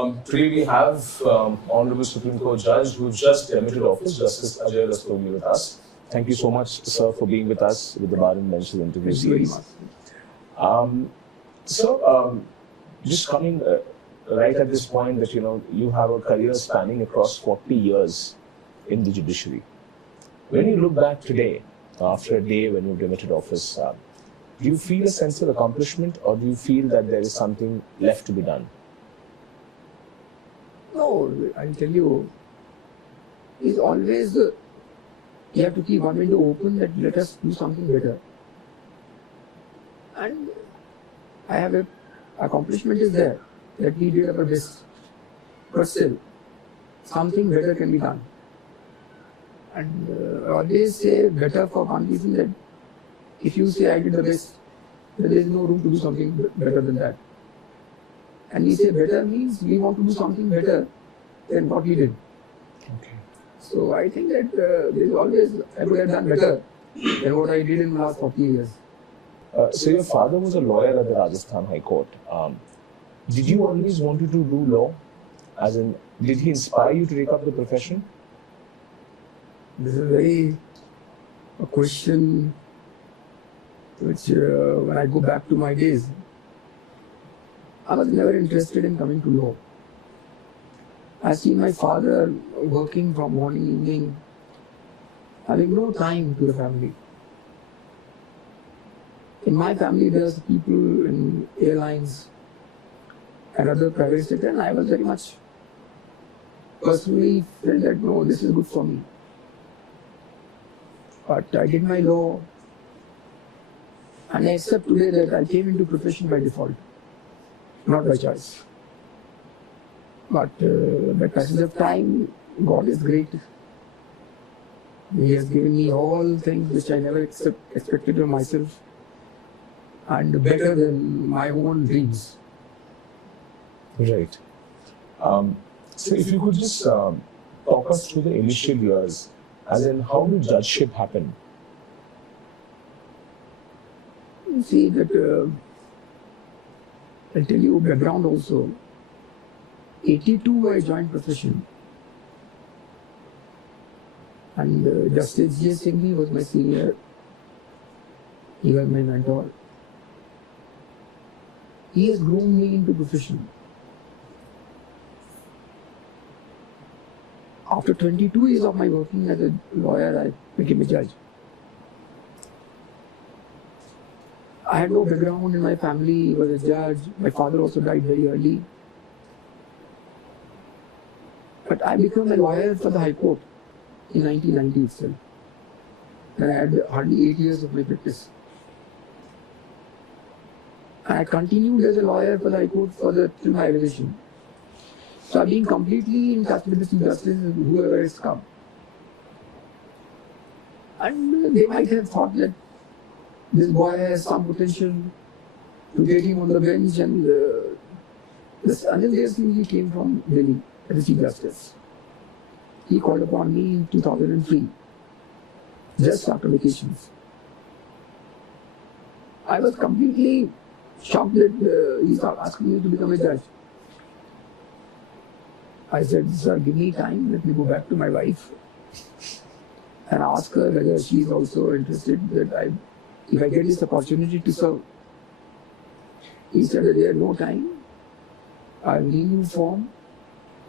Today we have Honorable Supreme Court Judge who just demitted office, Justice Ajay Rastogi with us. Thank you so much, sir, for being with us with the Bar and Bench interview series. Just coming right at this point that you have a career spanning across 40 years in the judiciary. When you look back today, after a day when you demitted office, do you feel a sense of accomplishment, or do you feel that there is something left to be done? No, I'll tell you, it's always, you have to keep one window open that let us do something better. And I have a accomplishment is there, that we did our best. But still, something better can be done. And I always say better for one reason, that if you say I did the best, then there is no room to do something better than that. And we say better means we want to do something better than what we did. Okay. So I think that there is always, I would have done better than what I did in the last 40 years. So your father was a lawyer at the Rajasthan High Court. Did you always want to do law? As in, did he inspire you to take up the profession? This is a question which when I go back to my days, I was never interested in coming to law. I see my father working from morning, evening, having no time to the family. In my family, there's people in airlines and other private sector, and I was very much personally felt that no, this is good for me. But I did my law, and I accept today that I came into profession by default, not by choice. But by passage of time, God is great. He has given me all things which I never expected of myself, and better than my own dreams. Right. So if you could just talk us through the initial years, as in how did judgeship happen? You see that, I'll tell you background also. 82 I joined profession, and Justice J. Singhvi was my senior. He was my mentor. He has groomed me into profession. After 22 years of my working as a lawyer, I became a judge. I had no background in my family. He was a judge. My father also died very early. But I became a lawyer for the High Court in 1990 itself. And I had hardly 8 years of my practice. And I continued as a lawyer for the High Court till my elevation. So I've been completely in touch with the Chief Justice, whoever has come. And they might have thought that this boy has some potential to get him on the bench, and this Ajay Rastogi came from Delhi as a Chief Justice. He called upon me in 2003, just after vacations. I was completely shocked that he started asking me to become a judge. I said, sir, give me time, let me go back to my wife and ask her whether she is also interested that if I get this opportunity to serve. He said that there is no time, I'll leave you form,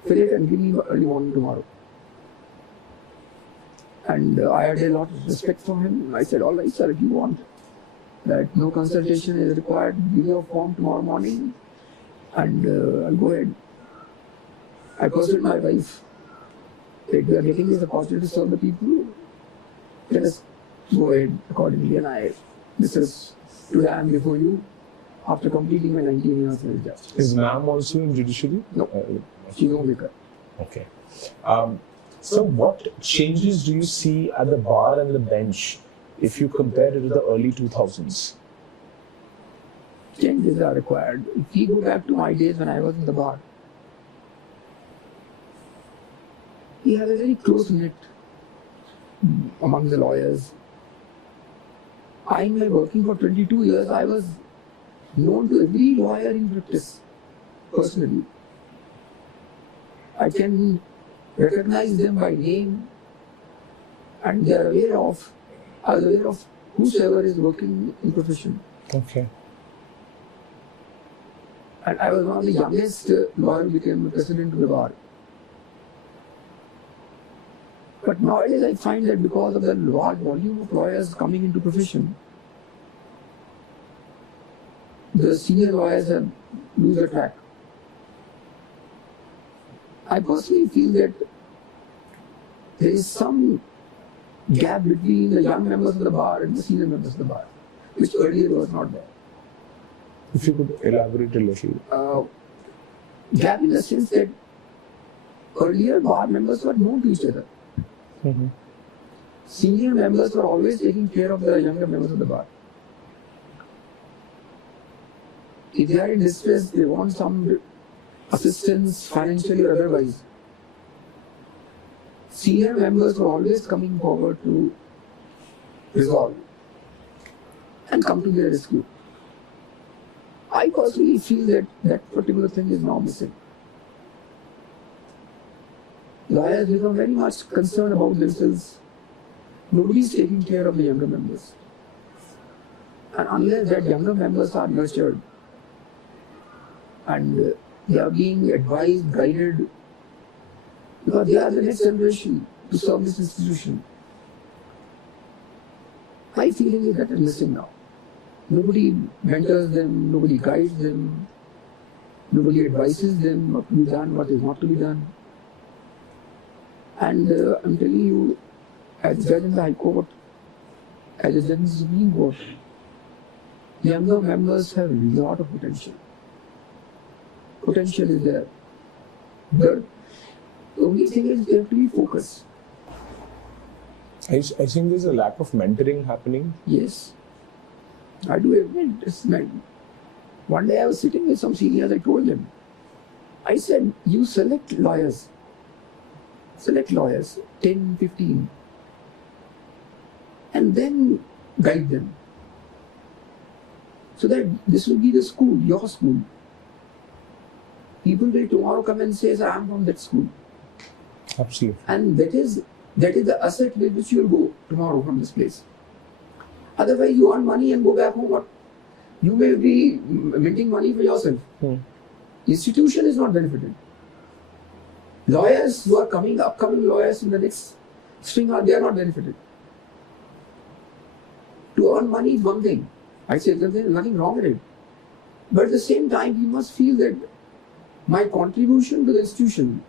fill it and give me early morning tomorrow. And I had a lot of respect for him. I said, all right, sir, if you want that no consultation is required, give me a form tomorrow morning and I'll go ahead. I persuaded my wife that we are getting this opportunity to serve the people. Let us go ahead accordingly. And today I am before you after completing my 19 years as a judge. Is ma'am also in judiciary? No, she is no maker. Okay. So what changes do you see at the bar and the bench if you compare it to the early 2000s? Changes are required. If we go back to my days when I was in the bar, we have a very close knit among the lawyers. I am working for 22 years. I was known to every lawyer in practice personally. I can recognize them by name, and they are aware of whosoever is working in profession. Okay. And I was one of the youngest lawyer who became president of the bar. But nowadays I find that because of the large volume of lawyers coming into profession, the senior lawyers have lose the track. I personally feel that there is some gap between the young members of the bar and the senior members of the bar, which earlier was not there. If you could elaborate a little. Gap in the sense that earlier bar members were known to each other. Mm-hmm. Senior members were always taking care of the younger members of the bar. If they are in distress, they want some assistance financially or otherwise. Senior members were always coming forward to resolve and come to their rescue. I personally feel that that particular thing is now missing. Lawyers become very much concerned about themselves. Nobody is taking care of the younger members. And unless that younger members are nurtured and they are being advised, guided, because they are the next generation to serve this institution, my feeling is that is missing now. Nobody mentors them, nobody guides them, nobody advises them what to be done, what is not to be done. And I'm telling you, as a judge in the High Court, as a judge in the Supreme Court, younger members have a lot of potential. Potential is there. The only thing is they have to be focused. I think there's a lack of mentoring happening. Yes. I do admit this. One day I was sitting with some seniors, I told them, I said, you select lawyers, 10, 15, and then guide them. So that this will be the school, your school. People will tomorrow come and say, I am from that school. Absolutely. And that is the asset with which you will go tomorrow from this place. Otherwise, you earn money and go back home. What? You may be minting money for yourself. Institution is not benefited. Lawyers who are upcoming lawyers in the next string, they are not benefited. To earn money is one thing. I say there is nothing wrong with it. But at the same time, you must feel that my contribution to the institution,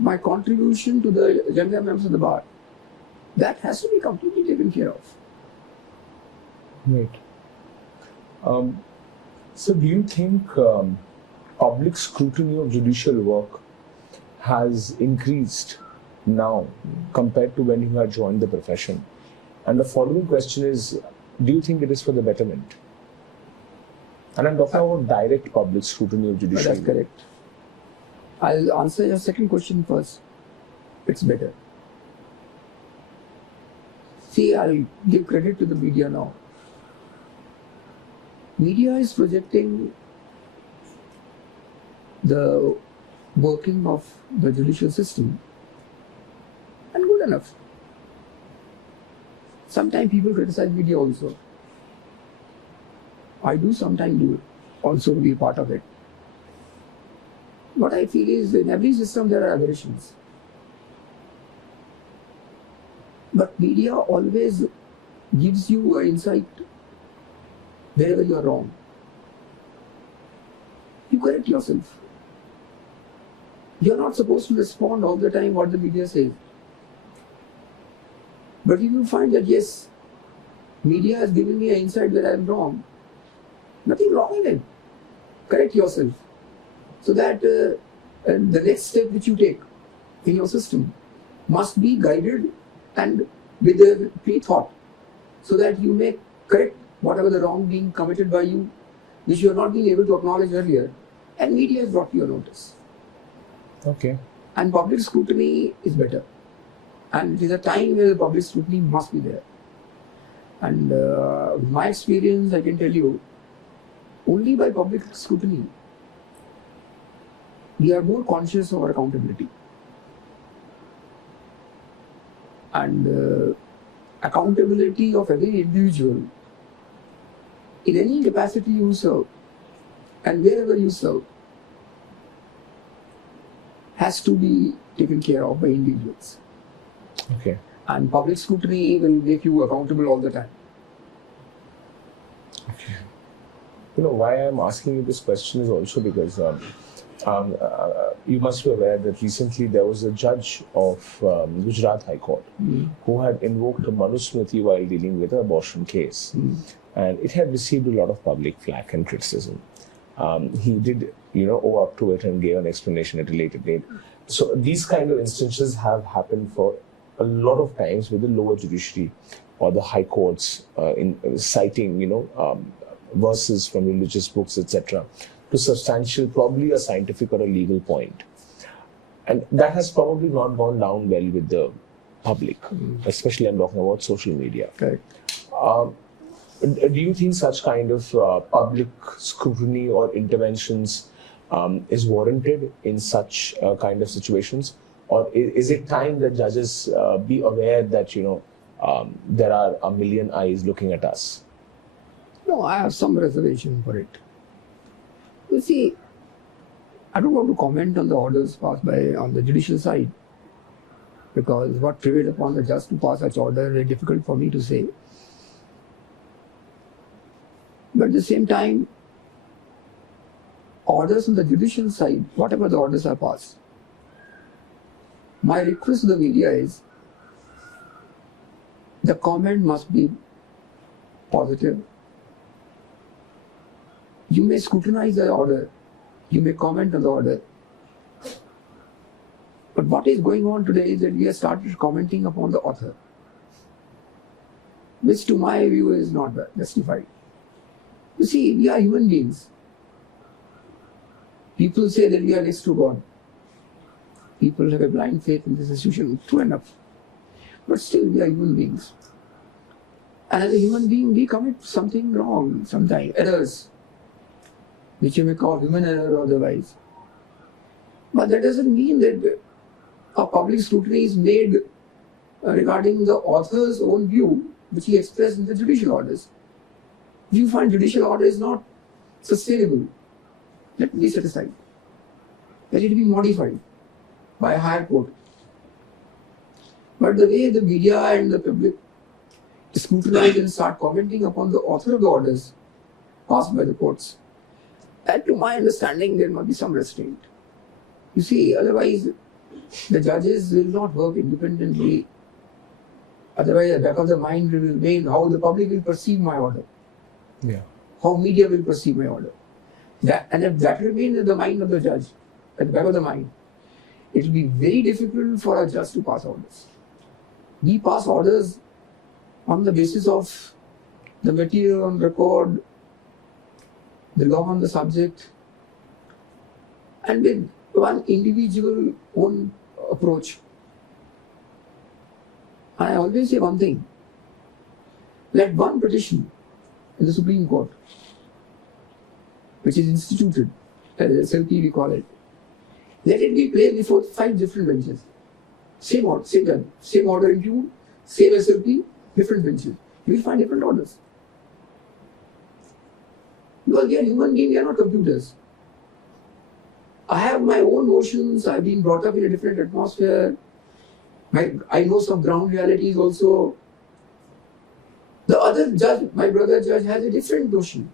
my contribution to the younger members of the bar, that has to be completely taken care of. Right. So do you think public scrutiny of judicial work has increased now compared to when you had joined the profession? And the following question is, do you think it is for the betterment? And I'm talking about direct public scrutiny of judicial work. That's correct. I'll answer your second question first. It's better. See, I'll give credit to the media now. Media is projecting the working of the judicial system, and good enough. Sometimes people criticize media also. I do sometimes do also be a part of it. What I feel is in every system there are aberrations. But media always gives you an insight wherever you are wrong. You correct yourself. You are not supposed to respond all the time what the media says. But if you find that yes, media has given me an insight where I am wrong, nothing wrong in it. Correct yourself. So that the next step which you take in your system must be guided and with a pre-thought, so that you may correct whatever the wrong being committed by you, which you are not being able to acknowledge earlier, and media has brought you a notice. Okay. And public scrutiny is better. And it is a time where the public scrutiny must be there. And with my experience, I can tell you, only by public scrutiny we are more conscious of our accountability. And accountability of every individual in any capacity you serve and wherever you serve has to be taken care of by individuals. Okay. And public scrutiny will make you accountable all the time. Okay. You know, why I'm asking you this question is also because you must be aware that recently there was a judge of Gujarat High Court who had invoked a Manusmriti while dealing with an abortion case. And it had received a lot of public flack and criticism. He did, owe up to it and gave an explanation at a later date. So these kind of instances have happened for a lot of times with the lower judiciary or the high courts in citing, verses from religious books, etc., to substantial, probably a scientific or a legal point. And that has probably not gone down well with the public, especially I'm talking about social media. Correct. Do you think such kind of public scrutiny or interventions is warranted in such kind of situations? Or is it time that judges be aware that, there are a million eyes looking at us? No, I have some reservation for it. You see, I don't want to comment on the orders passed on the judicial side, because what prevailed upon the judge to pass such order is very difficult for me to say. But at the same time, orders on the judicial side, whatever the orders are passed, my request to the media is the comment must be positive. You may scrutinize the order, you may comment on the order, but what is going on today is that we have started commenting upon the author, which to my view is not justified. You see, we are human beings. People say that we are next to God. People have a blind faith in this institution, true enough. But still, we are human beings. And as a human being, we commit something wrong sometimes, errors, which you may call human error or otherwise. But that doesn't mean that a public scrutiny is made regarding the author's own view, which he expressed in the judicial orders. If you find judicial order is not sustainable, let it be set aside. Let it be modified by a higher court. But the way the media and the public scrutinize and start commenting upon the author of the orders passed by the courts, that to my understanding there must be some restraint. You see, otherwise the judges will not work independently. Otherwise the back of the mind will remain how the public will perceive my order. Yeah. How media will perceive my order. And if that remains in the mind of the judge, at the back of the mind, it will be very difficult for a judge to pass orders. We pass orders on the basis of the material on record, the law on the subject, and with one individual own approach. And I always say one thing, let one petition in the Supreme Court, which is instituted, as SLP we call it, let it be placed before 5 different benches. Same order, same time, same order include, same SLP, different benches. You will find different orders. Because we are human beings, we are not computers. I have my own notions, I've been brought up in a different atmosphere. I know some ground realities also. The other judge, my brother judge, has a different notion.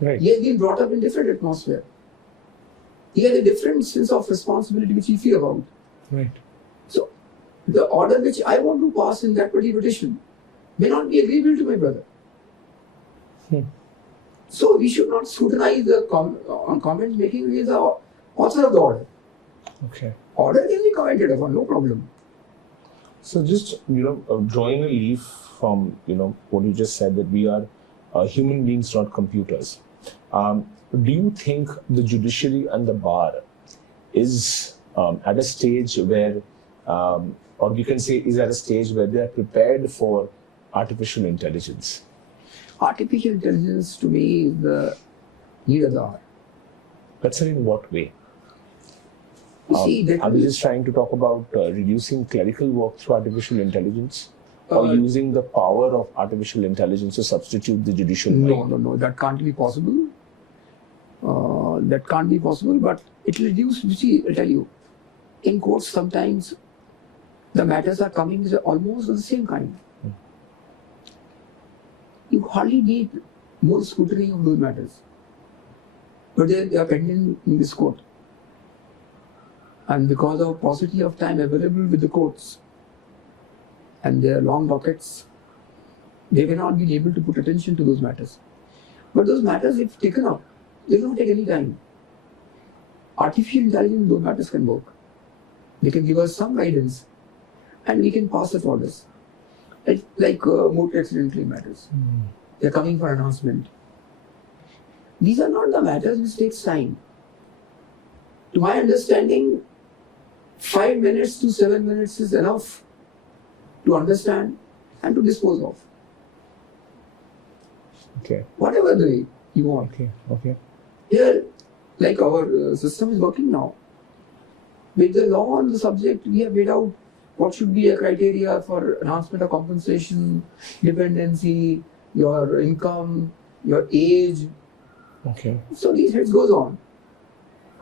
Right. He has been brought up in a different atmosphere. He has a different sense of responsibility which he feels about. Right. So, the order which I want to pass in that particular petition may not be agreeable to my brother. So, we should not scrutinize the comment making with the author of the order. Okay. Order can be commented upon, no problem. So just, drawing a leaf from, what you just said, that we are human beings, not computers. Do you think the judiciary and the bar is at a stage where, or we can say is at a stage where they are prepared for artificial intelligence? Artificial intelligence to me is the need of the hour. But sir, in what way? You see, Are we just trying to talk about reducing clerical work through artificial intelligence? Or using the power of artificial intelligence to substitute the judicial mind? No, that can't be possible. That can't be possible, but it will reduce, you see, I'll tell you, in courts sometimes the matters are coming almost of the same kind. You hardly need more scrutiny of those matters. But they are pending in this court. And because of paucity of time available with the courts and their long dockets, they may not be able to put attention to those matters. But those matters, if taken up, they don't take any time. Artificial intelligence, those matters can work. They can give us some guidance and we can pass the orders. Like motor accident claim matters. They're coming for announcement. These are not the matters which takes time. To my understanding, 5 minutes to 7 minutes is enough to understand and to dispose of. Okay. Whatever the way you want. Okay. Here, like our system is working now. With the law on the subject, we have made out what should be a criteria for enhancement of compensation, dependency, your income, your age. Okay. So these heads goes on.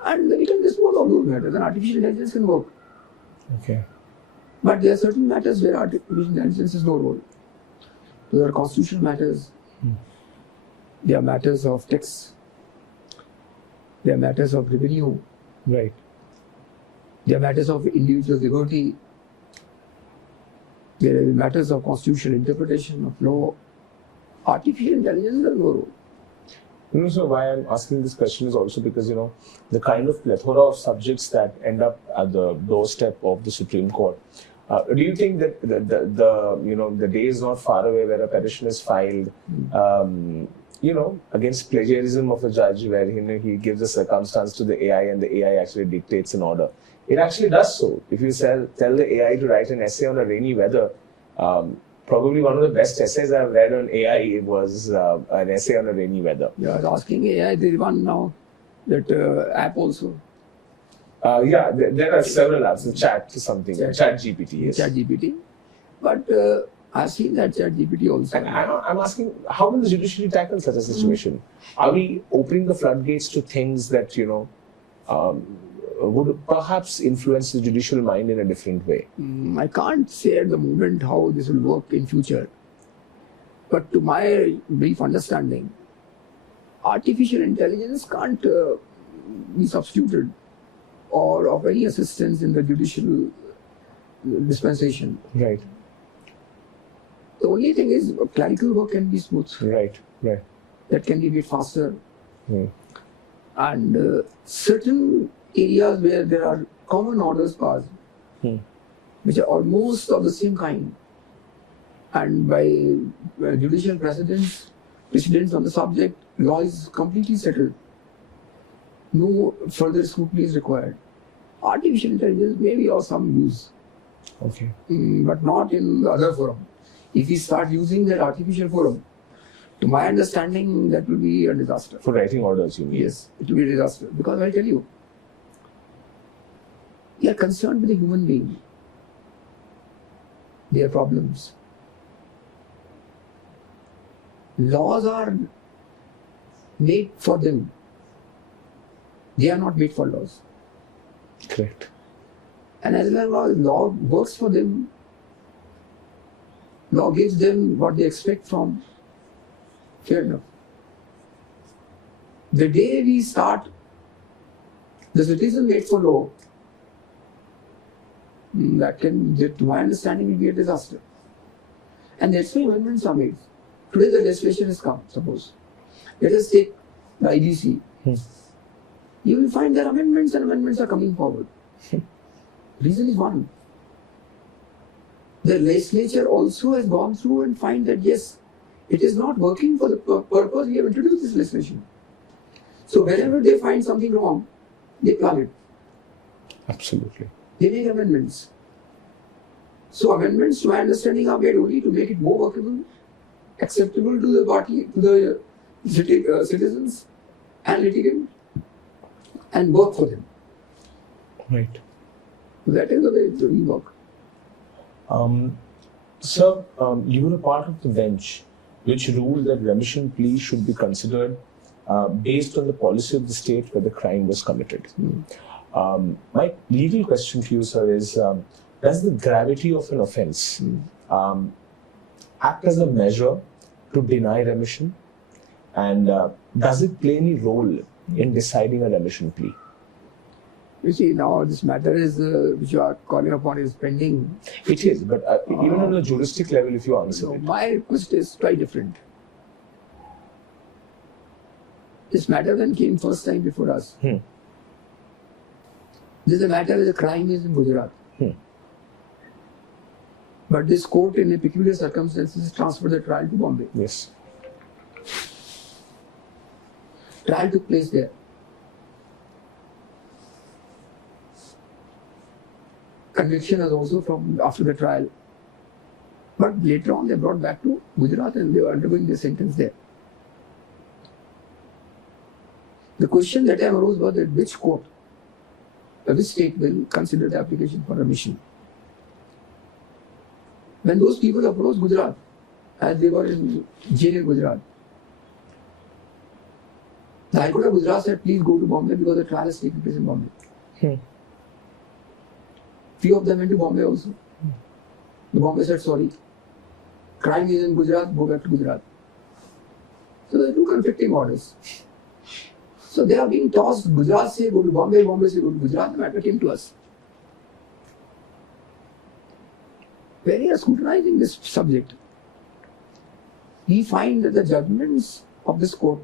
And we can dispose of those matters and artificial intelligence can work. Okay. But there are certain matters where artificial intelligence has no role. Those are constitutional matters. They are matters of tax. They are matters of revenue. Right. They are matters of individual liberty. They are matters of constitutional interpretation of law. Artificial intelligence has no role. So why I'm asking this question is also because, the kind of plethora of subjects that end up at the doorstep of the Supreme Court. Do you think that the day is not far away where a petition is filed, against plagiarism of a judge, where he gives a circumstance to the AI and the AI actually dictates an order? It actually does so. If you tell the AI to write an essay on a rainy weather, probably one of the best essays I've read on AI was an essay on a rainy weather. You are asking AI, there is one now, that app also. There are several apps, the chat GPT, yes. Chat GPT. But I've seen that chat GPT also. And I'm asking, how will the judiciary tackle such a situation? Are we opening the floodgates to things that, would perhaps influence the judicial mind in a different way? I can't say at the moment how this will work in future. But to my brief understanding, artificial intelligence can't be substituted or of any assistance in the judicial dispensation. Right. The only thing is clerical work can be smooth. Right. That can be made faster. And certain areas where there are common orders passed, which are almost of the same kind, and by judicial precedents on the subject, law is completely settled. No further scrutiny is required. Artificial intelligence may be of some use, but not in the other forum. If we start using that artificial forum, to my understanding, that will be a disaster. For writing orders, you mean? Yes, it will be a disaster. Because I'll tell you, we are concerned with the human being, their problems. Laws are made for them. They are not made for laws. Correct. And as long as law works for them, law gives them what they expect from, fair enough. The day we start the citizen made for law, that can, to my understanding, will be a disaster. And that's why amendments are made. Today the legislation has come, suppose. Let us take the IBC. You will find there are amendments and amendments are coming forward. Reason is one. The legislature also has gone through and find that yes, it is not working for the purpose we have introduced this legislation. So whenever they find something wrong, they plug it. Absolutely. They make amendments. So amendments, to my understanding, are made only to make it more workable, acceptable to the party, to the citizens and litigant, and work for them. Right. That is the way we work. Sir, you were a part of the bench which ruled that remission plea should be considered based on the policy of the state where the crime was committed. My legal question to you, sir, is does the gravity of an offence act as a measure to deny remission? And does it play any role in deciding a remission plea? You see, now this matter is, which you are calling upon, is pending. It is, but even on a juristic level, if you answer it. My request is quite different. This matter then came first time before us. This is a matter where the crime is in Gujarat. But this court, in a peculiar circumstances, transferred the trial to Bombay. Yes. Trial took place there. Conviction was also from after the trial. But later on they brought back to Gujarat and they were undergoing their sentence there. The question that time arose was that which court, which state will consider the application for remission. When those people approached Gujarat, as they were in jail in Gujarat, the High Court of Gujarat said, please go to Bombay because the trial is taking place in Bombay. Few of them went to Bombay also. The Bombay said, sorry, crime is in Gujarat, go back to Gujarat. So there are two conflicting orders. So they are being tossed, Gujarat say go to Bombay, Bombay say go to Gujarat. The matter came to us. When we are scrutinizing this subject, we find that the judgments of this court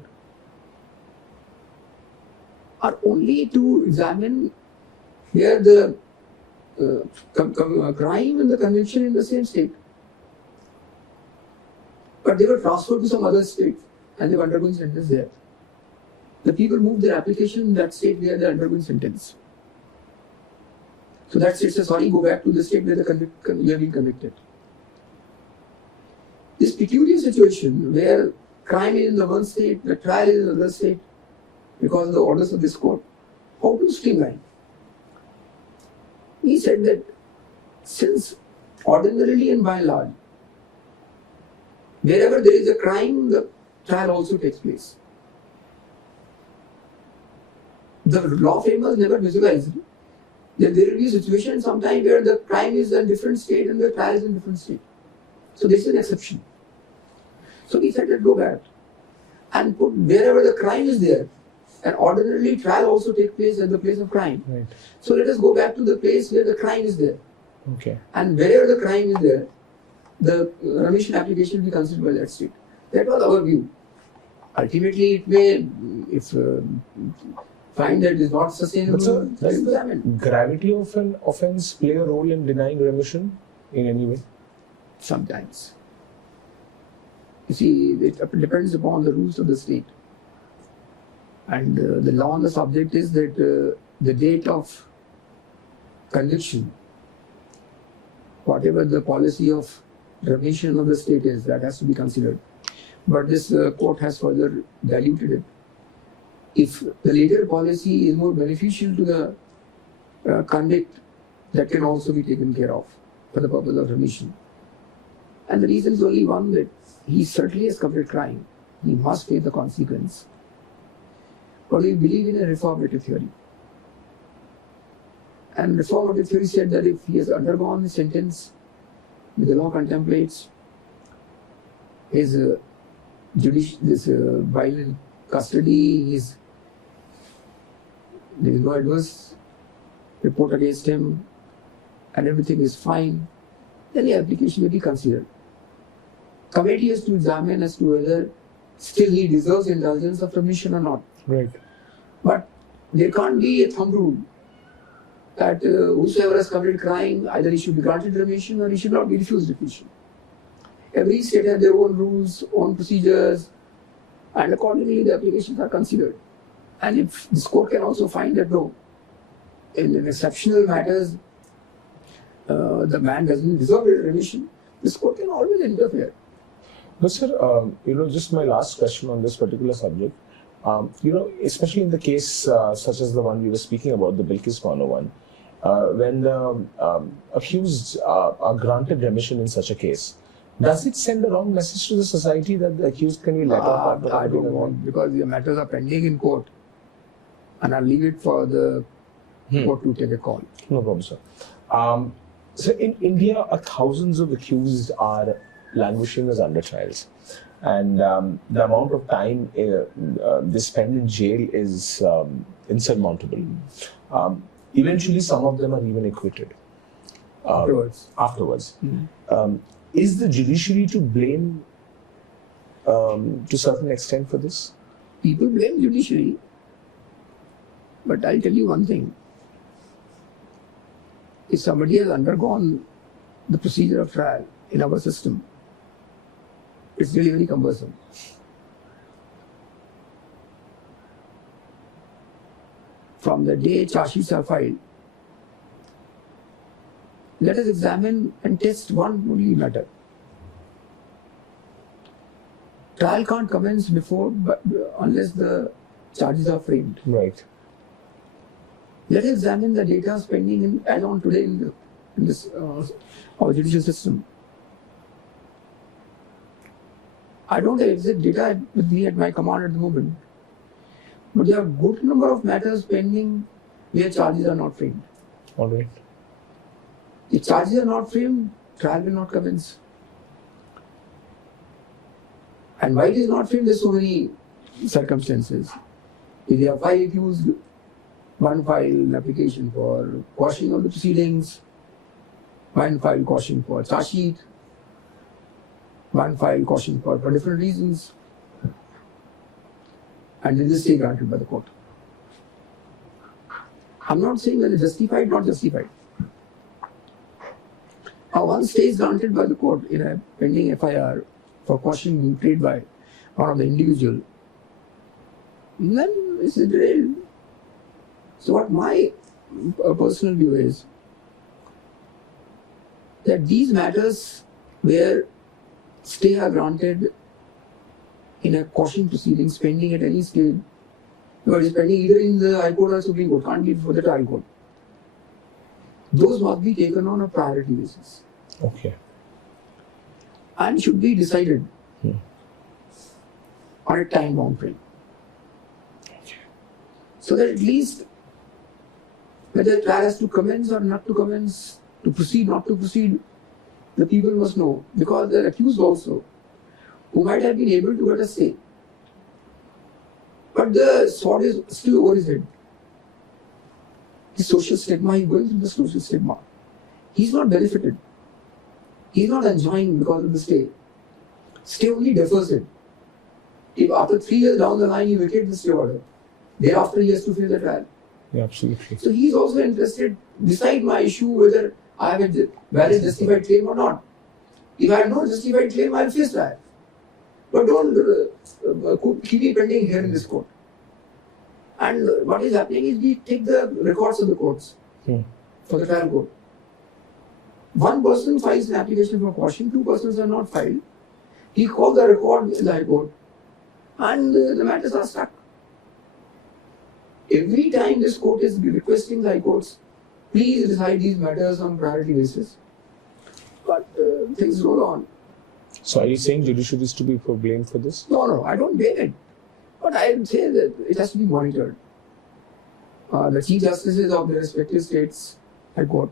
are only to examine where the crime and the conviction in the same state. But they were transferred to some other state and they were undergoing sentence there. The people moved their application in that state where they are undergoing sentence. So that state says, sorry, go back to the state where you have been convicted. This peculiar situation where crime is in the one state, the trial is in another state, because of the orders of this court, how to streamline? He said that since ordinarily and by and large, wherever there is a crime, the trial also takes place. The law framers never visualized that there will be a situation sometime where the crime is in a different state and the trial is in a different state. So this is an exception. So he said that go back and put wherever the crime is there, and ordinarily trial also takes place at the place of crime. Right. So let us go back to the place where the crime is there. Okay. And wherever the crime is there, the remission application will be considered by that state. That was our view. Ultimately, it may, if find that it is not sustainable, but sir, does the examine. gravity of an offence play a role in denying remission in any way? Sometimes. You see, it depends upon the rules of the state. And the law on the subject is that the date of conviction, whatever the policy of remission of the state is, that has to be considered. But this court has further diluted it. If the later policy is more beneficial to the convict, that can also be taken care of for the purpose of remission. And the reason is only one, that he certainly has committed crime. He must pay the consequence. But we believe in a reformative theory. And reformative theory said that if he has undergone a sentence, the law contemplates his violent custody, there is no adverse report against him, and everything is fine, then the application will be considered. Committee has to examine as to whether still he deserves indulgence of remission or not. Right. But there can't be a thumb rule that whosoever has committed crime, either he should be granted remission or he should not be refused remission. Every state has their own rules, own procedures, and accordingly the applications are considered. And if this court can also find that no, in exceptional matters, the man doesn't deserve a remission, this court can always interfere. But sir, just my last question on this particular subject. Especially in the case such as the one we were speaking about, the Bilkis Bano one, when the accused are granted remission in such a case, does it send a wrong message to the society that the accused can be let off after I don't want, because the matters are pending in court, and I'll leave it for the court to take a call. No problem, sir. So in India, thousands of accused are languishing as under trials, and the amount of time they spend in jail is insurmountable. Eventually, some of them are even acquitted. Afterwards. Is the judiciary to blame to a certain extent for this? People blame judiciary, but I'll tell you one thing. If somebody has undergone the procedure of trial in our system, it's really very cumbersome. From the day charge sheets are filed, let us examine and test one only matter. Trial can't commence unless the charges are framed. Right. Let us examine the data pending as on today in this our judicial system. I don't have exact data with me at my command at the moment, but there are a good number of matters pending where charges are not framed. All right. If charges are not framed, trial will not commence. And why it is not framed, there's so many circumstances. If there are 5 accused, one file application for quashing of the proceedings, one file quashing for charge sheet, one file quashing for different reasons, and it is stay granted by the court. I'm not saying that it's justified, not justified. One stay is granted by the court in a pending FIR for quashing being paid by one of the individual, then it's derailed. So what my personal view is that these matters where stay are granted in a quashing proceedings pending at any stage, or is pending either in the High Court or Supreme Court, can't be before the trial court. Those must be taken on a priority basis. Okay. And should be decided on a time bound frame. Okay. So that at least whether the trial has to commence or not to commence, to proceed, not to proceed, the people must know, because they're accused also, who might have been able to get a stay. But the sword is still over his head. The social stigma, he's going through the social stigma. He's not benefited. He's not enjoying because of the stay. Stay only defers it. If after 3 years down the line you vacate the stay order, thereafter he has to face the trial. Yeah, absolutely. So he is also interested, decide my issue whether I have a valid justified claim or not. If I have no justified claim, I will face trial. But don't keep me pending here in this court. And what is happening is we take the records of the courts for the trial court. One person files an application for quashing, 2 persons are not filed. He calls the record in the High Court and the matters are stuck. Every time this court is requesting the High Courts, please decide these matters on priority basis. But things roll on. So are you saying judiciary is to be blamed for this? No, I don't blame it. But I would say that it has to be monitored. The Chief Justices of the respective states, High Court,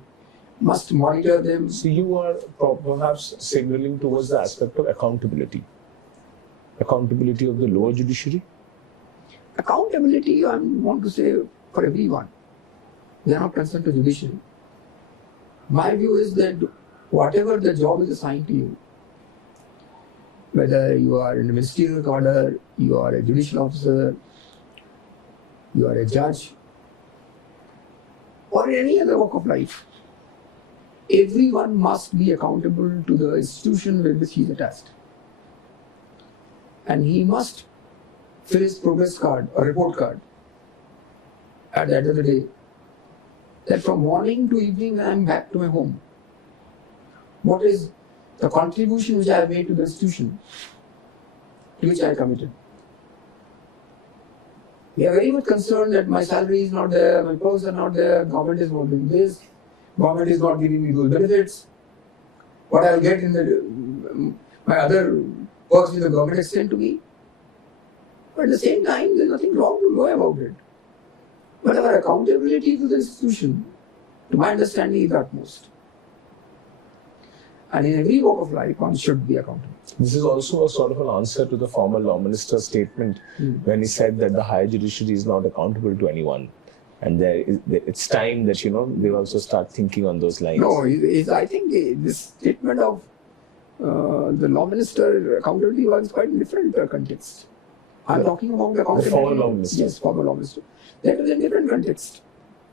must monitor them. So you are perhaps signaling towards the aspect of accountability. Accountability of the lower judiciary? Accountability, I want to say, for everyone. They are not concerned to judiciary. My view is that whatever the job is assigned to you, whether you are in a ministerial cadre, you are a judicial officer, you are a judge, or in any other walk of life, everyone must be accountable to the institution with which he is attached. And he must fill his progress card or report card at the end of the day, that from morning to evening I am back to my home. What is the contribution which I have made to the institution to which I am committed? We are very much concerned that my salary is not there, my perks are not there, government is not doing this, government is not giving me those benefits. What I'll get in my other perks which the government extend to me. But at the same time, there's nothing wrong to know about it. But our accountability to the institution, to my understanding, is utmost. And in every walk of life, one should be accountable. This is also a sort of an answer to the former law minister's statement when he said that the higher judiciary is not accountable to anyone. And it's time that, they also start thinking on those lines. No, I think this statement of the law minister accountability was quite in different context. I'm talking about the accountability. The former law minister. Yes, former law minister. That was in different context.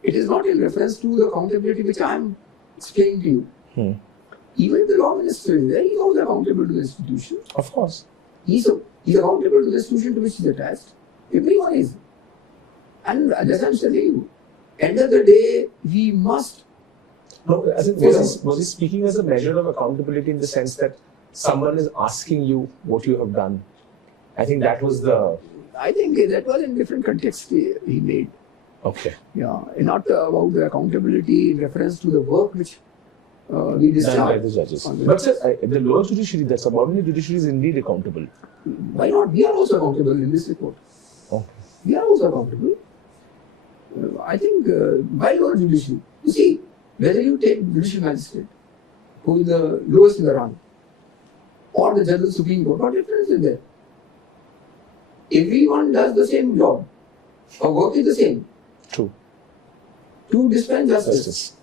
It is not in reference to the accountability which I am explaining to you. Even the law minister is there, he is also accountable to the institution. Of course. He's accountable to the institution to which he is attached. Everyone is. And as I'm telling you, end of the day, we must. No, was he speaking as a measure of accountability in the sense that someone is asking you what you have done? I think that was the. I think that was in different context he made. Okay. Yeah, not about the accountability in reference to the work which we discharge. Done by the judges. But sir, the lower judiciary, the subordinate judiciary is indeed accountable. Why not? We are also accountable in this report. Okay. We are also accountable. I think by lower judiciary. You see, whether you take judicial magistrate, who is the lowest in the rung, or the judge of the Supreme Court, what difference is there? Everyone does the same job. Our work is the same. True. To dispense justice.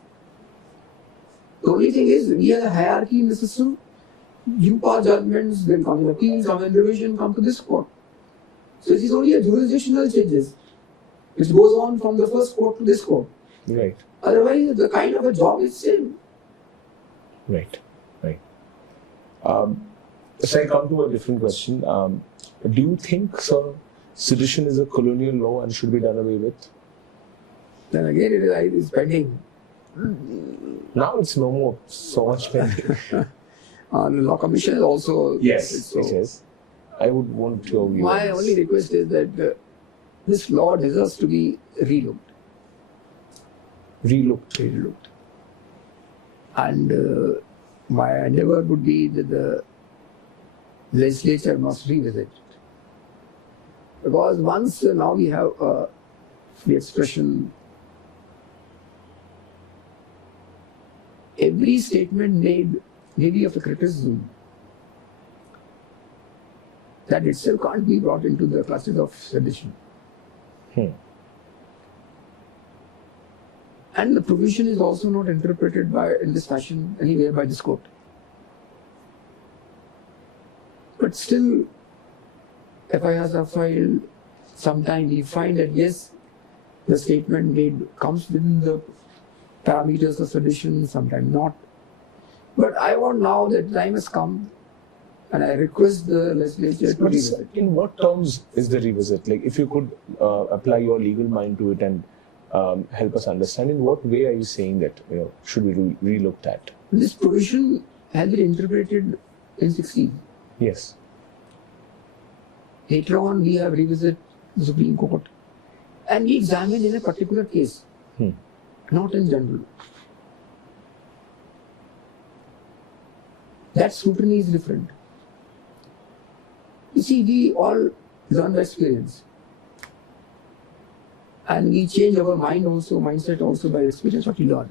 The only thing is, we have a hierarchy in the system. You pass judgments, then come in appeal, come in revision, come to this court. So it is only a jurisdictional changes, which goes on from the first court to this court. Right. Otherwise, the kind of a job is same. Right. So I come to a different question. Do you think, sir, sedition is a colonial law and should be done away with? Then again, it is pending. Now it's no more so much pending. The Law Commission is also. Yes, it is. I would want your view. My only request is that this law deserves to be relooked. Relooked. And my endeavor would be that the legislature must revisit it. Because once now we have free expression, every statement made maybe of a criticism, that itself can't be brought into the classes of sedition. And the provision is also not interpreted in this fashion anywhere by this court. But still, FIRs are filed. Sometimes we find that yes, the statement made comes within the parameters of sedition, sometimes not. But I want now that time has come, and I request the legislature to revisit. In what terms is the revisit? Like, if you could apply your legal mind to it and help us understand, in what way are you saying that should be re-looked at? This provision has been interpreted in 16. Yes. Later on, we have revisited the Supreme Court and we examine in a particular case, not in general. That scrutiny is different. You see, we all learn by experience. And we change our mindset also by experience what we learn.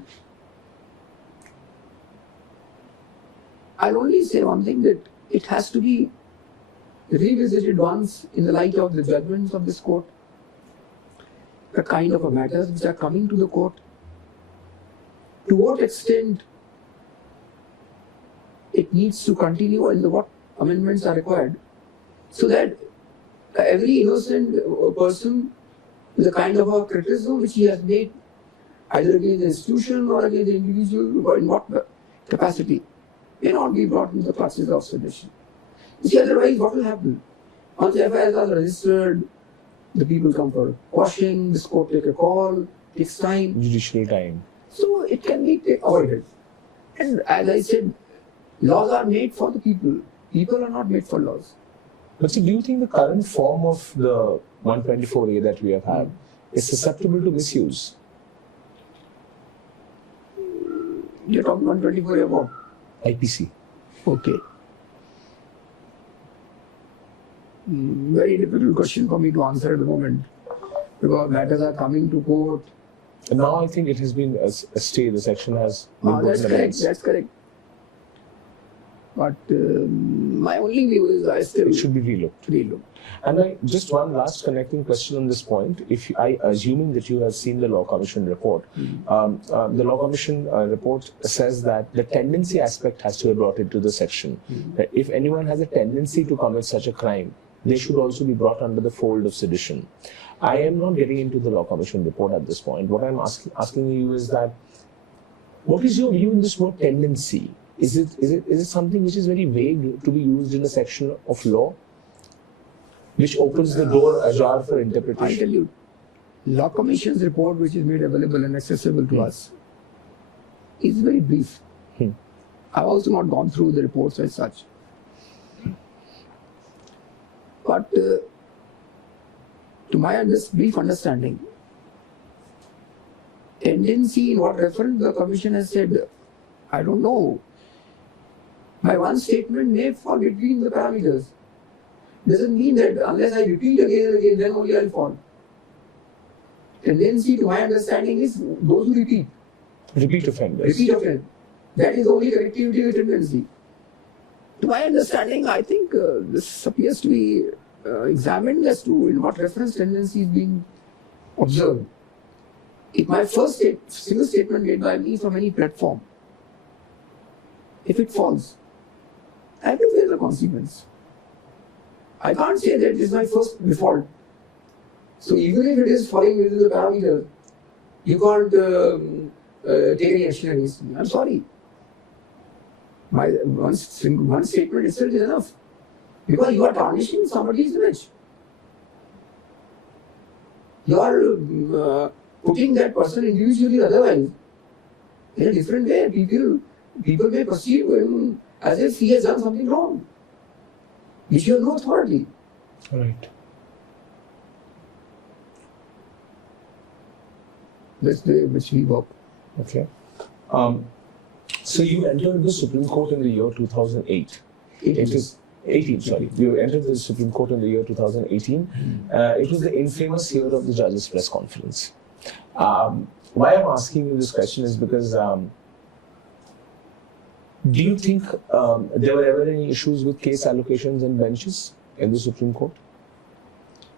I'll only say one thing, that it has to be revisited once in the light of the judgments of this court, the kind of matters which are coming to the court, to what extent it needs to continue and what amendments are required, so that every innocent person with a kind of a criticism which he has made, either against the institution or against the individual, or in what capacity, may not be brought into the classes of sedition. You see, otherwise what will happen? Once the FIRs are registered, the people come for quashing, this court take a call, takes time. Judicial time. So it can be avoided. And as I said, laws are made for the people. People are not made for laws. But so do you think the current form of the 124A that we have had is susceptible to misuse. You're talking 124 about? IPC. Okay. Very difficult question for me to answer at the moment because matters are coming to court. And now I think it has been a stay, the section has been put That's in correct, abeyance. that's correct. But my only view is I still It should be relooked. relook. And just one last connecting question on this point. Assuming that you have seen the Law Commission report, the Law Commission report says that the tendency aspect has to be brought into the section. That if anyone has a tendency to commit such a crime, they should also be brought under the fold of sedition. I am not getting into the Law Commission report at this point. What I'm asking you is that, what is your view in this word tendency? Is it something which is very vague to be used in a section of law, which opens the door ajar for I interpretation? tell you, Law Commission's report, which is made available and accessible to us, is very brief. I've also not gone through the reports as such. But to my brief understanding, tendency in what reference the Commission has said, I don't know. My one statement may fall between the parameters. Doesn't mean that unless I repeat again and again, then only I'll fall. Tendency, to my understanding, is those who repeat. Repeat offenders. Repeat offense. That is only connectivity with tendency. To my understanding, I think this appears to be examined as to in what reference tendency is being observed. If my first single statement made by me from any platform, if it falls, I have to bear the consequence. I can't say that it is my first default. So even if it is falling within the parameters, you can't take any action against me. I'm sorry. My one statement itself is enough. Because you are tarnishing somebody's image. You are putting that person individually or otherwise in a different way. People may perceive him as if he has done something wrong, which you have no authority. Right. That's the way in which we work. Okay. So you entered the Supreme Court in the year 2008. It is 18, sorry. You entered the Supreme Court in the year 2018. It was the infamous year of the judges' press conference. Why I'm asking you this question is because do you think there were ever any issues with case allocations and benches in the Supreme Court?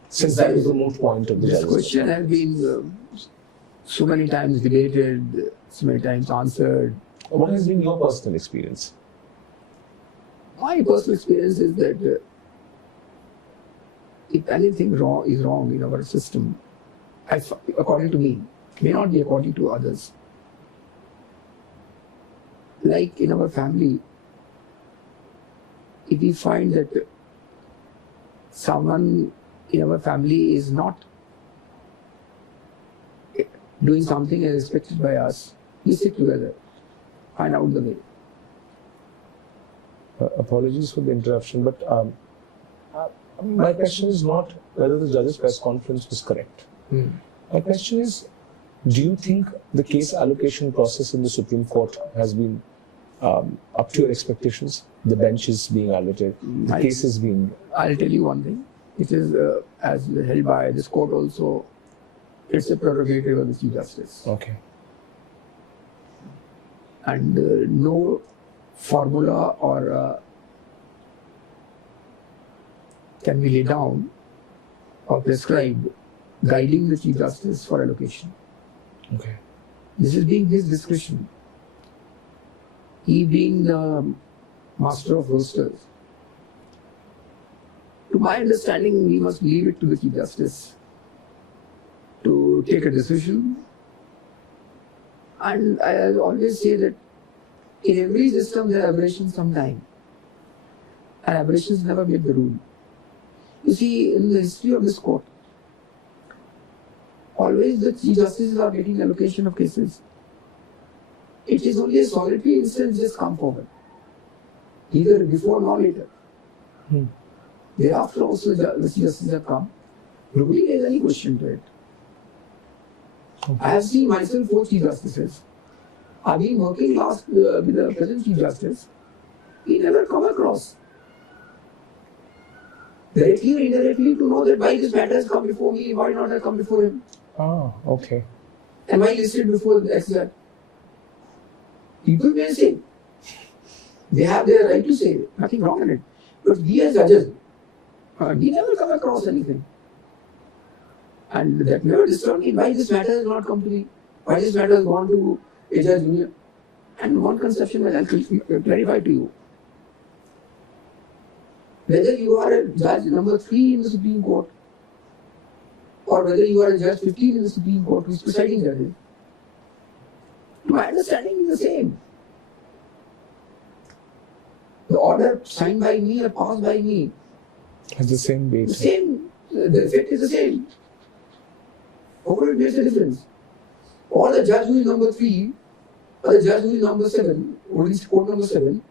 Since that is the moot point of the This judges' question has been so many times debated, so many times answered. What has been your personal experience? My personal experience is that if anything wrong is wrong in our system, according to me, may not be according to others. Like in our family, if we find that someone in our family is not doing something as expected by us, we sit together, find out the way. Apologies for the interruption, but my question is not whether the judges' press conference was correct. My question is, do you think the case allocation process in the Supreme Court has been up to your expectations? The benches being allocated, the cases being... I'll tell you one thing. It is, as held by this court also, it's a prerogative of the Chief Justice. Okay. And no formula or can be laid down or prescribed guiding the Chief Justice for allocation. Okay. This is being his discretion. He being the master of rosters. To my understanding, we must leave it to the Chief Justice to take a decision. And I always say that in every system there are aberrations sometime. And aberrations never make the rule. You see, in the history of this court, always the Chief Justices are getting allocation of cases. It is only a solitary instance just come forward. Either before nor later. Thereafter also the Chief Justices have come. Nobody has any question to it. I have seen myself 4 Chief Justices. I've been working last with the present Chief Justice. We never come across directly or indirectly to know that why this matter has come before me, why not have come before him. Ah, okay. And why listed before the XZ. People may say, they have their right to say, nothing wrong in it. But we as judges, we never come across anything. And that never disturbed me. Why this matter has not come to me? Why this matter has gone to a judge union? And one conception that I'll clarify to you. Whether you are a judge number 3 in the Supreme Court, or whether you are a judge 15 in the Supreme Court who is presiding judge, to my understanding is the same. The order signed by me or passed by me Has the same weight. the same, the effect is the same. However, it makes a difference. Or the judge who is number 3, or the judge who is number 7, or is court number 7,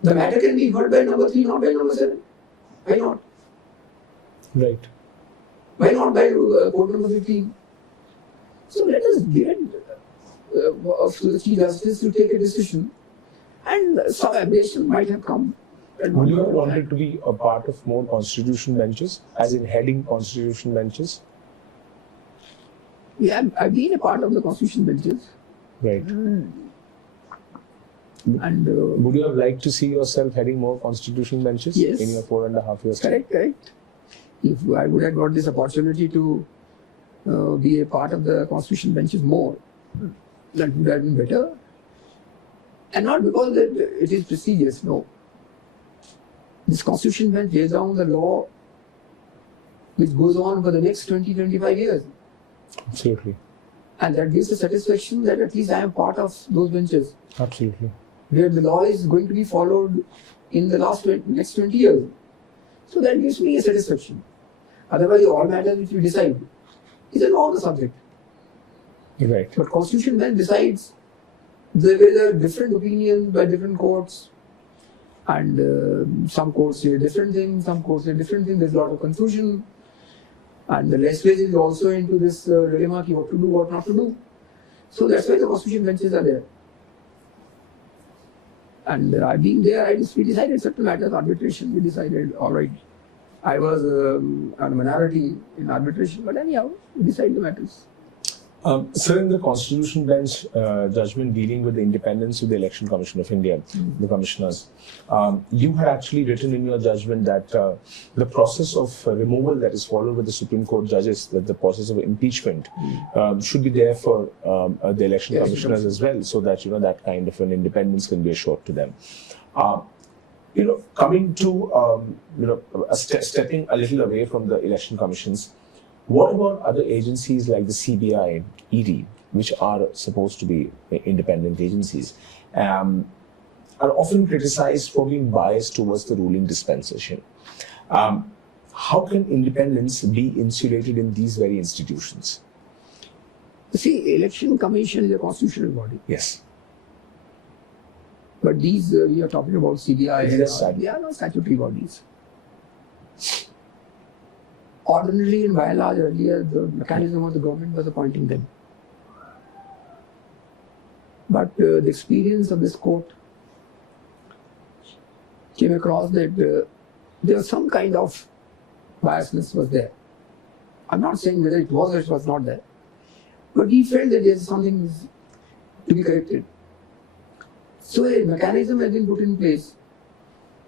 the matter can be heard by number 3, not by number 7. Why not? Right. Why not by court number 15? So let us get to the Chief Justice to take a decision, and some aberration might have come. Would you have wanted to be a part of more constitution benches, as in heading constitution benches? Yeah, I've been a part of the constitution benches. Right. And Would you have liked to see yourself heading more constitution benches Yes. in your 4.5 years? correct. If I would have got this opportunity to be a part of the constitution benches more, that would have been better. And not because that it is prestigious, no. This constitution bench lays down the law which goes on for the next 20-25 years. Absolutely. And that gives the satisfaction that at least I am part of those benches, Absolutely. where the law is going to be followed in the next 20 years. So that gives me a satisfaction. Otherwise, all matters which we decide is a law of the subject. Right. But constitution bench decides whether different opinions by different courts, and some courts say different things, some courts say different things. There's a lot of confusion, and the legislature is also into this dilemma: what to do, what not to do. So that's why the constitution benches are there. And I've been there. We decided certain matters, arbitration. We decided, all right. I was a minority in arbitration, but anyhow, we decided the matters. Sir, in the Constitution Bench judgment dealing with the independence of the Election Commission of India, the commissioners, you had actually written in your judgment that the process of removal that is followed with the Supreme Court judges, that the process of impeachment should be there for the election commissioners as well, so that that kind of an independence can be assured to them. Coming to stepping a little away from the election commissions, what about other agencies like the CBI, ED, which are supposed to be independent agencies, are often criticized for being biased towards the ruling dispensation? How can independence be insulated in these very institutions? See, election commission is a constitutional body. Yes. But these, we are talking about CBI, they are not statutory bodies. Ordinarily and by and large, earlier, the mechanism of the government was appointing them. But the experience of this court came across that there was some kind of biasness was there. I'm not saying whether it was or it was not there. But we felt that there's something to be corrected. So a mechanism has been put in place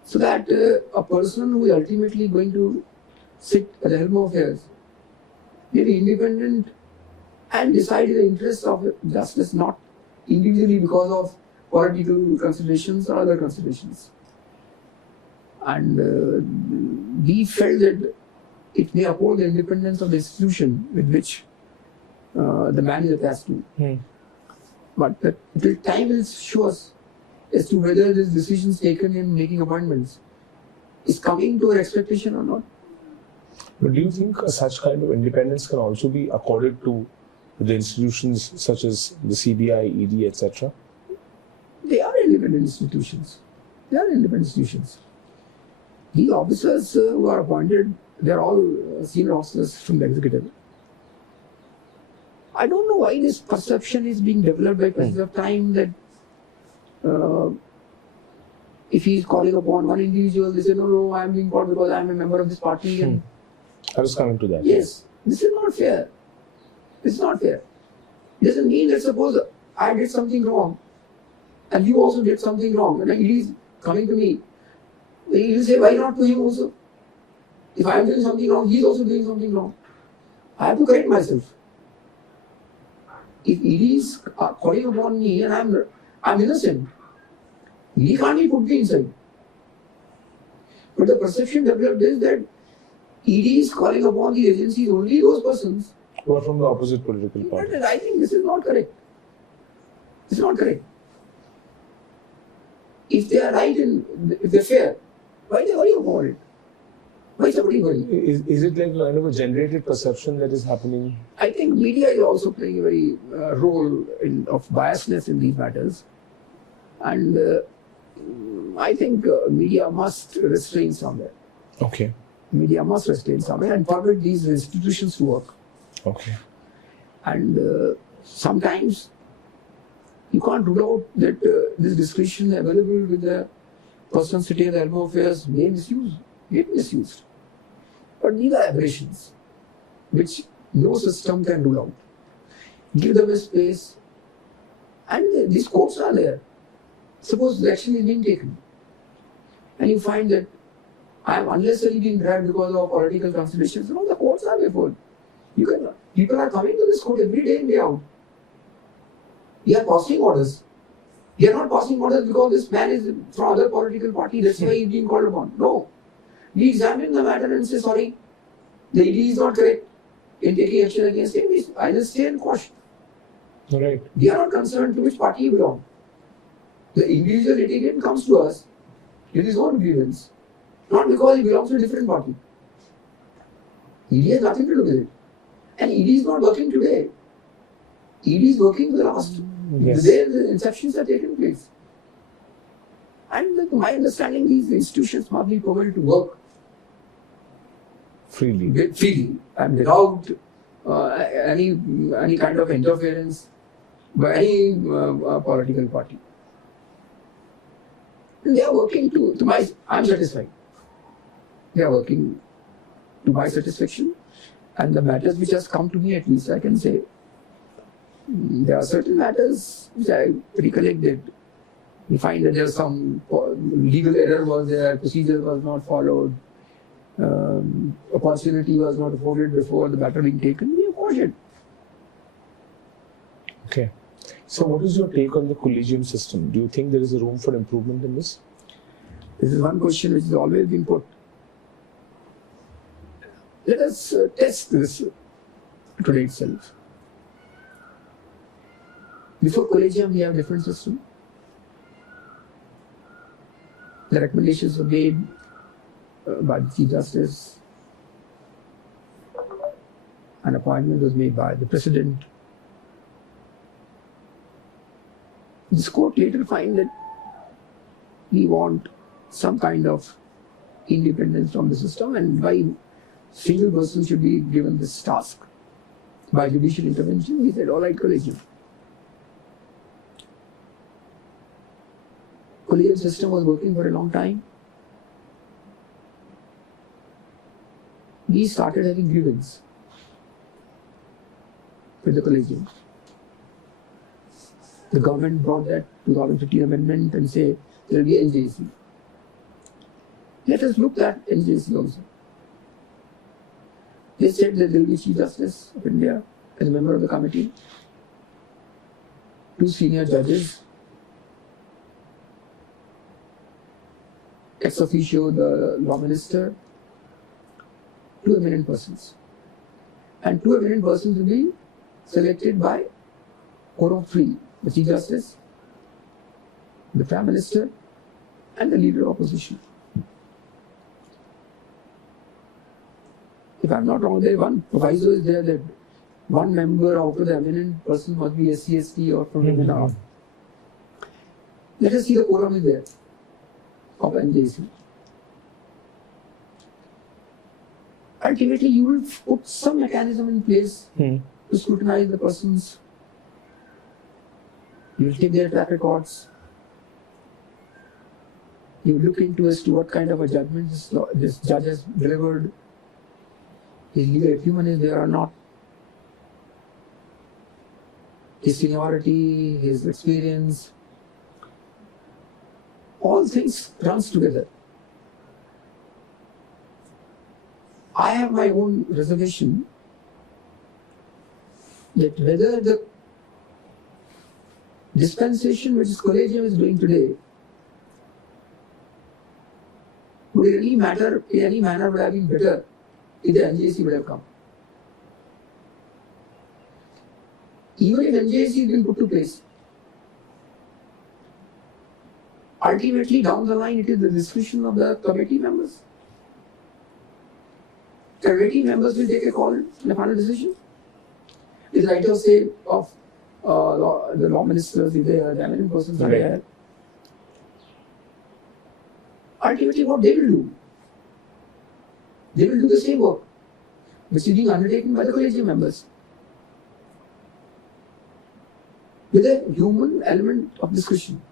so that a person who is ultimately going to sit at the helm of affairs may be independent and decide in the interest of justice, not individually because of political considerations or other considerations. And we felt that it may uphold the independence of the institution with which the man is attached to. But time will show us as to whether this decisions taken in making appointments is coming to our expectation or not. But do you think such kind of independence can also be accorded to the institutions such as the CBI, ED, etc.? They are independent institutions. They are independent institutions. The officers who are appointed they are all senior officers from the executive. I don't know why this perception is being developed by passage of time that if he is calling upon one individual, they say, no, I am being called because I am a member of this party. And I was coming to that. yes, this is not fair. This is not fair. Doesn't mean that suppose I did something wrong and you also did something wrong and he is coming to me, he will say, why not to him also? If I am doing something wrong, he is also doing something wrong. I have to correct myself. If ED is calling upon me and I am innocent, he can't be put me inside. But the perception developed is that ED is calling upon the agencies only those persons who are from the opposite political party. But I think this is not correct. This is not correct. If they are right and if they are fair, why they worry about it? Why somebody worry? Is it like kind of a generated perception that is happening? I think media is also playing a very role of biasness in these matters. And I think media must restrain somewhere. Okay. Media must restrain somewhere and permit these institutions to work. Okay. And sometimes you can't rule out that this discretion available with the person sitting at the helm of affairs may get misused. But these are aberrations which no system can rule out. Give them a space, and these courts are there. Suppose the action is being taken, and you find that I am unnecessarily being dragged because of political considerations. No, the courts are before. People are coming to this court every day in, day out. We are passing orders. We are not passing orders because this man is from other political party, that's why he is being called upon. No. We examine the matter and say, sorry, the ED is not correct in taking action against him. I just stay and caution. Right. We are not concerned to which party he belongs. The individual litigant comes to us with his own grievance, not because he belongs to a different party. ED has nothing to do with it. And ED is not working today. ED is working for the last the day the inceptions have taken place. And my understanding, these institutions must be permitted to work freely and without any kind of interference by any political party. And they are working I'm satisfied. They are working to my satisfaction. And the matters which has come to me, at least I can say, there are certain matters which I recollect that we find that there is some legal error was there, procedure was not followed, opportunity was not afforded before the matter being taken. We have cautioned. Okay. So what is your take on the collegium system? Do you think there is a room for improvement in this? This is one question which has always been put. Let us test this today itself. Before collegium, we have a different system. The recommendations were made by the Chief Justice. An appointment was made by the President. This court later find that we want some kind of independence from the system, and why single person should be given this task by judicial intervention. We said, all right, collegium. Collegium system was working for a long time. We started having grievance with the collegium. The government brought that 2015 amendment and say there will be NJC. Let us look at NJC also. They said that there will be Chief Justice of India as a member of the committee, 2 senior judges, ex officio the law minister, 2 eminent persons. And 2 eminent persons will be selected by quorum 3, the Chief Justice, the Prime Minister, and the Leader of Opposition. If I am not wrong, there one proviso is there that 1 member out of the eminent person must be SC, ST or from women or. Let us see the quorum is there of NJC. ultimately you will put some mechanism in place to scrutinize the persons. You will take their track records. You look into as to what kind of a judgment this judge has delivered. His legal acumen is there or not. His seniority, his experience, all things runs together. I have my own reservation that whether the dispensation which Collegium is doing today would in any manner would have been better if the NJC would have come. Even if NJC has been put to place, ultimately down the line it is the discretion of the committee members. Committee members will take a call in the final decision. The right of say of the law ministers, if they are the eminent persons are there. Ultimately what they will do? They will do the same work which is being undertaken by the collegium members. With a human element of discretion.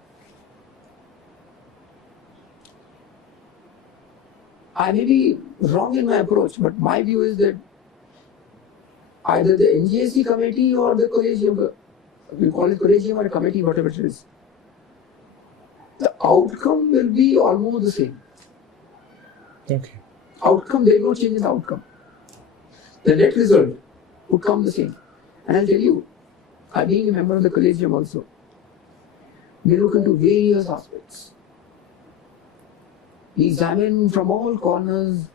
I may be wrong in my approach, but my view is that either the NGAC committee or the collegium, we call it collegium or a committee, whatever it is, the outcome will be almost the same. Okay. Outcome, there is no change in the outcome. The net result would come the same. And I'll tell you, I being a member of the collegium also, we look into various aspects. We examine from all corners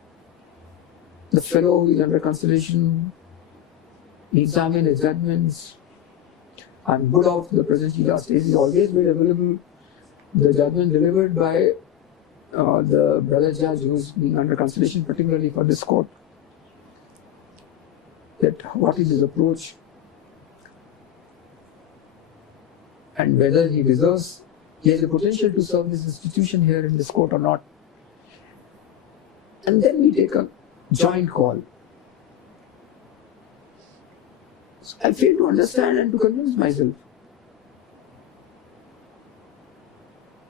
the fellow who is under consideration. We examine the judgments. And good of the present Chief Justice is always made available the judgment delivered by the brother judge who is being under consideration, particularly for this court. That what is his approach and whether he deserves, he has the potential to serve this institution here in this court or not. And then we take a joint call. So I fail to understand and to convince myself.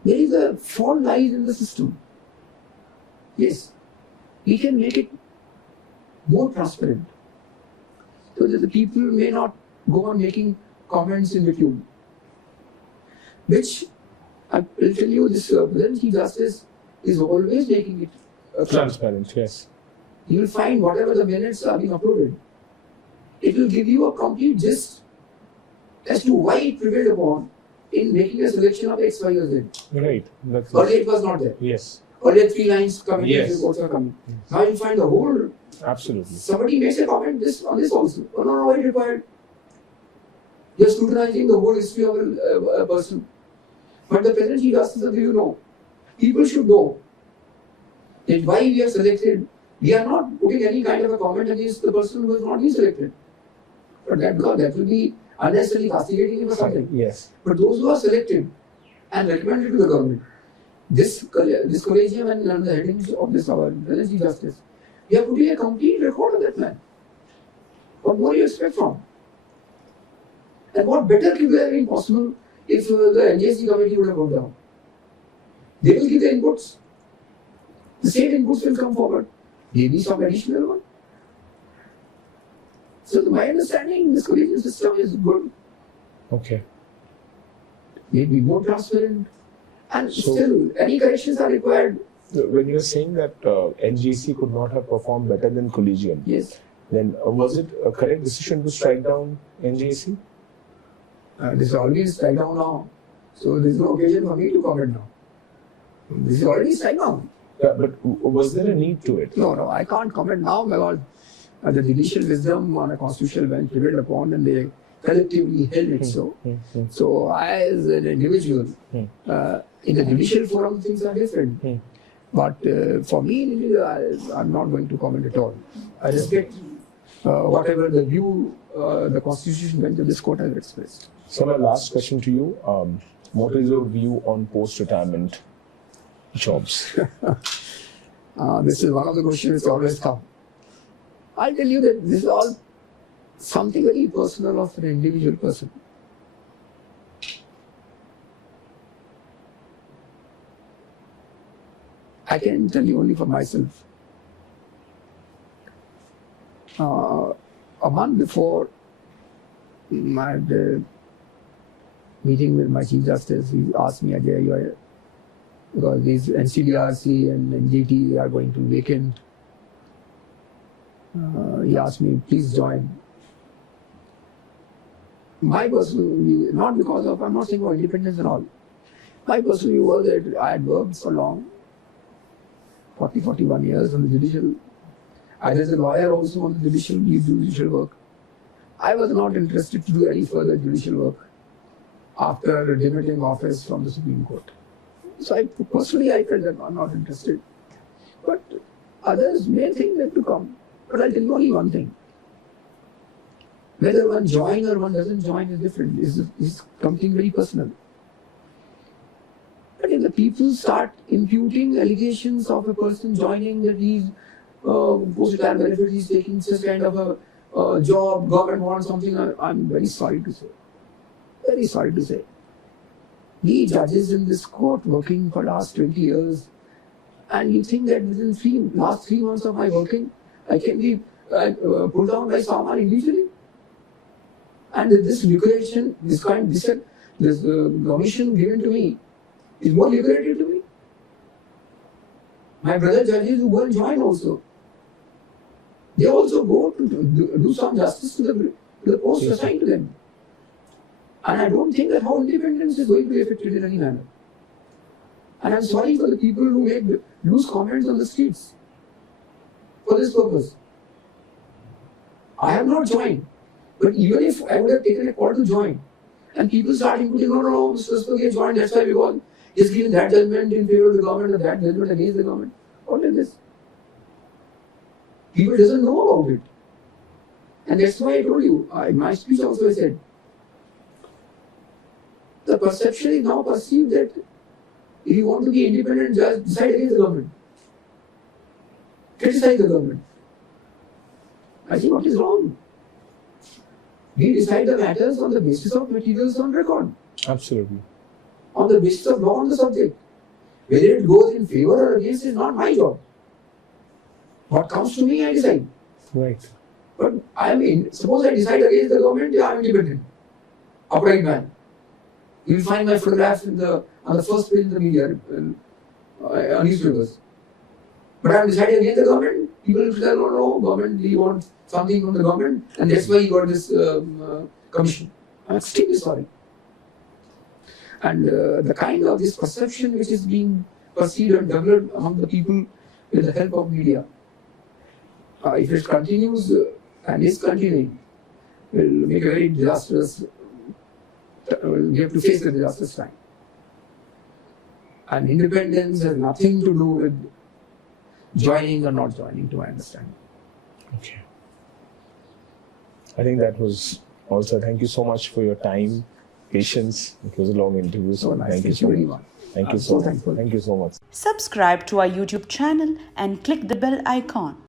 There is a fault lies in the system. Yes, we can make it more transparent so that the people may not go on making comments in vacuum. Which I will tell you, this present Chief Justice is always making it transparent. Yes. You will find whatever the minutes are being uploaded, it will give you a complete gist as to why it prevailed upon in making a selection of X, Y, or Z. Right. Earlier it was not there. Yes. Earlier 3 lines coming, Yes. reports are coming. Yes. Now you find the whole. Absolutely. Somebody makes a comment on this also. Oh, no, it required. You are scrutinizing the whole history of a person. But the present Chief Justice of you know, people should know that why we are selected. We are not putting any kind of a comment against the person who has not been selected. But that will be unnecessarily castigating him or something. Yes. But those who are selected and recommended to the government, this collegium and under the headings of this our present Chief Justice, we are putting a complete record of that man. What more do you expect from? And what better could have been possible if the NJC committee would have worked down? They will give the inputs. The same inputs will come forward. Maybe some additional one. So my understanding, this collegium system is good. Okay. Maybe more transparent. And So- still, any corrections are required. When you're saying that NGC could not have performed better than Collegium, Yes. then was it a correct decision to strike down NGC? This is already strike down now. So there is no occasion for me to comment now. This is already strike down. Yeah, but was there a need to it? No, I can't comment now because the judicial wisdom on a constitutional bench prevailed upon and they collectively held it so. So I, as an individual, in the judicial forum, things are different. But for me, I'm not going to comment at all. I respect whatever the view the constitution bench of this court has expressed. So my last question to you, what is your view on post-retirement jobs? This is one of the questions which always come. I'll tell you that this is all something very personal of an individual person. I can tell you only for myself. A month before my meeting with my Chief Justice, he asked me, Ajay, because these NCDRC and NGT are going to vacant. He asked me, please join. My personal view, not because of, I'm not saying about independence and all. My personal view was that I had worked so long, 40, 41 years on the judicial. I was a lawyer also on the judicial work. I was not interested to do any further judicial work after demitting office from the Supreme Court. So personally I felt that I'm not interested. But others may think that to come. But I'll tell you only one thing. Whether one joins or one doesn't join is different. It's something very personal. But if the people start imputing allegations of a person joining that he's post-retirement benefit, he's taking such kind of a job, government wants something, I'm very sorry to say. Very sorry to say. We judges in this court working for last 20 years, and you think that within last 3 months of my working, I can be pulled down by someone individually? And this lucration, this commission given to me is more lucrative to me. My brother judges who go and join also, they also go to do some justice to the post assigned to them. And I don't think that how independence is going to be affected in any manner. And I'm sorry for the people who make loose comments on the streets for this purpose. I have not joined. But even if I would have taken a call to join, and people start including, no, Mr. Rastogi joined, that's why because he's given that judgment in favor of the government or that judgment against the government. What is this? People doesn't know about it. And that's why I told you, in my speech also I said, the perception is now perceived that if you want to be independent, just decide against the government. Criticize the government. I think what is wrong? We decide the matters on the basis of materials on record. Absolutely. On the basis of law on the subject. Whether it goes in favor or against is not my job. What comes to me, I decide. Right. But I mean, suppose I decide against the government, yeah, I'm independent. Upright man. You will find my photograph on the first page in the media, on newspapers. But I'm deciding against the government. People will say, no, government, we want something from the government, and that's why you got this commission. I'm extremely sorry. And the kind of this perception which is being perceived and developed among the people with the help of media, if it continues and is continuing, will make a very disastrous, we have to face the disastrous time. And independence has nothing to do with joining or not joining, to my understanding. Okay. I think that was also, thank you so much for your time, patience. It was a long interview, so nice. Thank you so much. Thank you so much. Thank you so much. Subscribe to our YouTube channel and click the bell icon.